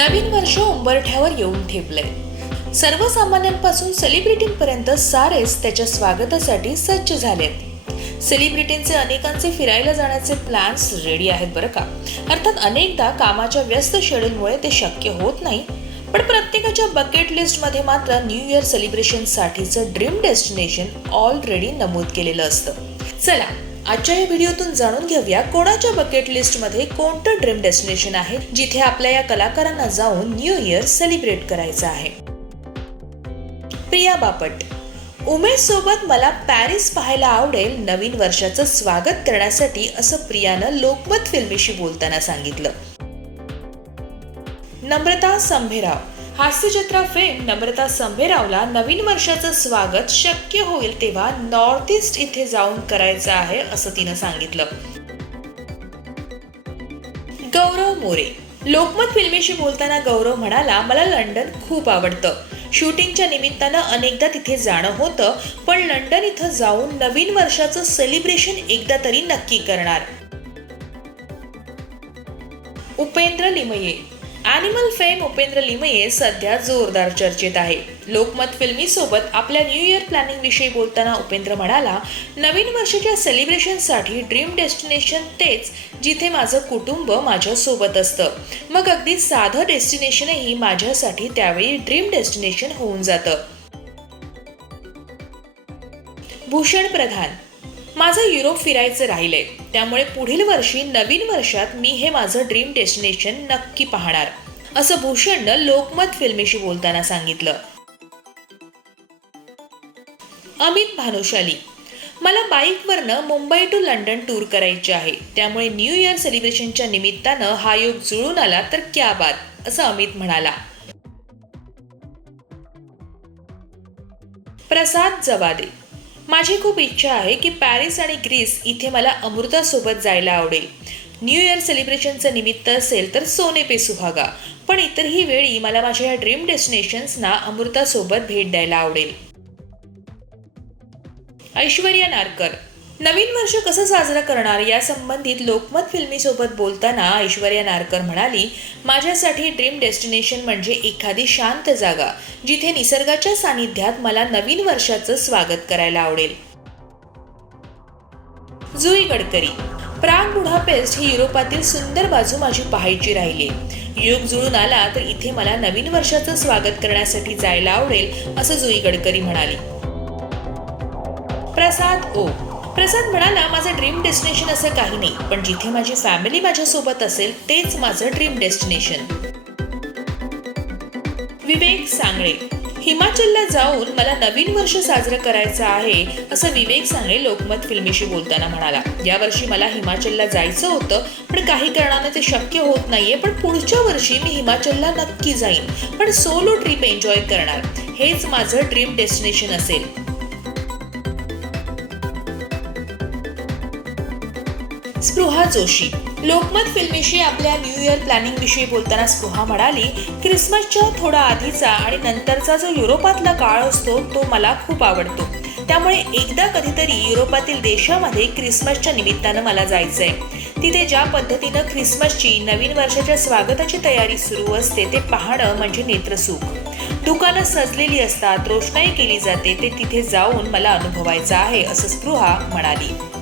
नवीन वर्ष उंबरठ्यावर येऊन ठेपले सर्वसामान्यांपासून सेलिब्रिटींपर्यंत सारेच त्याच्या स्वागतासाठी सज्ज झालेत. सेलिब्रिटींचे अनेकांचे फिरायला जाण्याचे प्लॅन्स रेडी आहेत बरं का? अर्थात अनेकदा कामाच्या व्यस्त शेड्यूलमुळे ते शक्य होत नाही. पण प्रत्येकाच्या बकेट लिस्टमध्ये मात्र न्यू इयर सेलिब्रेशनसाठीचं ड्रीम डेस्टिनेशन ऑलरेडी नमूद केलेलं असतं. चला आजच्या या व्हिडिओतून जाणून घेऊया कोणाच्या बकेट लिस्टमध्ये कोणतं ड्रीम डेस्टिनेशन आहे जिथे आपल्या या कलाकारांना जाऊन न्यू इयर सेलिब्रेट करायचं आहे. प्रिया बापट. उमेश सोबत मला पॅरिस पाहायला आवडेल नवीन वर्षाचं स्वागत करण्यासाठी असं प्रियानं लोकमत फिल्मीशी बोलताना सांगितलं. नम्रता संभेराव. हास्यजत्रा फेम नम्रता संभेरावला नवीन वर्षाचं स्वागत शक्य होईल तेव्हा नॉर्थ ईस्ट इथे जाऊन करायचं आहे असं तिनं सांगितलं. गौरव मोरे. लोकमत फिल्मीशी बोलताना गौरव म्हणाला मला लंडन खूप आवडतं. शूटिंगच्या निमित्तानं अनेकदा तिथे जाणं होतं पण लंडन इथं जाऊन नवीन वर्षाचं सेलिब्रेशन एकदा तरी नक्की करणार. उपेंद्र लिमये ॲनिमल फेम उपेंद्र लिमये सध्या जोरदार चर्चेत आहे. लोकमत फिल्मीसोबत आपल्या न्यू इयर प्लॅनिंग विषयी बोलताना उपेंद्र म्हणाला नवीन वर्षाच्या सेलिब्रेशनसाठी ड्रीम डेस्टिनेशन तेच जिथे माझं कुटुंब माझ्यासोबत असतं. मग अगदी साधं डेस्टिनेशनही माझ्यासाठी त्यावेळी ड्रीम डेस्टिनेशन होऊन जातं. भूषण प्रधान माझं युरोप फिरायचं राहिलंय. त्यामुळे पुढील वर्षी नवीन वर्षात मी हे माझं ड्रीम डेस्टिनेशन नक्की पाहणार. असं भूषणनं लोकमत फिल्मीशी बोलताना सांगितलं. अमित भानुशाली. मला बाईकवरनं मुंबई टू लंडन टूर करायची आहे. त्यामुळे न्यू इयर सेलिब्रेशनच्या निमित्तानं हा योग जुळून आला तर क्या बात असं अमित म्हणाला. प्रसाद जवादे. माझी खूप इच्छा आहे की पॅरिस आणि ग्रीस इथे मला अमृतासोबत जायला आवडेल. न्यू इयर सेलिब्रेशनचं निमित्त असेल तर सोने पे सुहागा. पण इतरही वेळी मला माझ्या या ड्रीम डेस्टिनेशन्सना अमृतासोबत भेट द्यायला आवडेल. ऐश्वर्या नारकर नवीन वर्ष कसं साजरं करणार या संबंधित लोकमत फिल्मीसोबत बोलताना ऐश्वर्या नारकर म्हणाली माझ्यासाठी ड्रीम डेस्टिनेशन म्हणजे एखादी शांत जागा जिथे निसर्गाच्या सानिध्यात मला नवीन वर्षाचं स्वागत करायला आवडेल. जुई गडकरी प्राग बुडापेस्ट ही युरोपातील सुंदर बाजू माझी पाहायची राहिली. योग जुळून आला तर इथे मला नवीन वर्षाचं स्वागत करण्यासाठी जायला आवडेल असं जुई गडकरी म्हणाली. प्रसाद ओ प्रसाद म्हणाला माझं ड्रीम डेस्टिनेशन असं काही नाही पण जिथे माझी फॅमिली माझ्यासोबत असेल तेच माझं ड्रीम डेस्टिनेशन विवेक सांगळे हिमाचलला जाऊन मला नवीन वर्ष साजरं करायचं आहे असं विवेक सांगळे लोकमत फिल्मीशी बोलताना म्हणाला. यावर्षी मला हिमाचलला जायचं होतं पण काही कारणानं ते शक्य होत नाहीये पण पुढच्या वर्षी मी हिमाचलला नक्की जाईन पण सोलो ट्रिप एन्जॉय करणार हेच माझं ड्रीम डेस्टिनेशन असेल. स्पृहा जोशी. लोकमत फिल्मीशी आपल्या न्यू इयर प्लॅनिंग विषयी बोलताना स्पृहा म्हणाली क्रिसमसच्या थोडा आधीचा आणि नंतरचा जो युरोपातला काळ असतो तो मला खूप आवडतो. त्यामुळे एकदा कधीतरी युरोपातील देशामध्ये क्रिसमसच्या निमित्तानं मला जायचंय. तिथे ज्या पद्धतीनं ख्रिसमसची नवीन वर्षाच्या स्वागताची तयारी सुरू असते ते पाहणं म्हणजे नेत्रसुख. दुकानं सजलेली असतात रोषणाई केली जाते ते तिथे जाऊन मला अनुभवायचं आहे असं स्पृहा म्हणाली.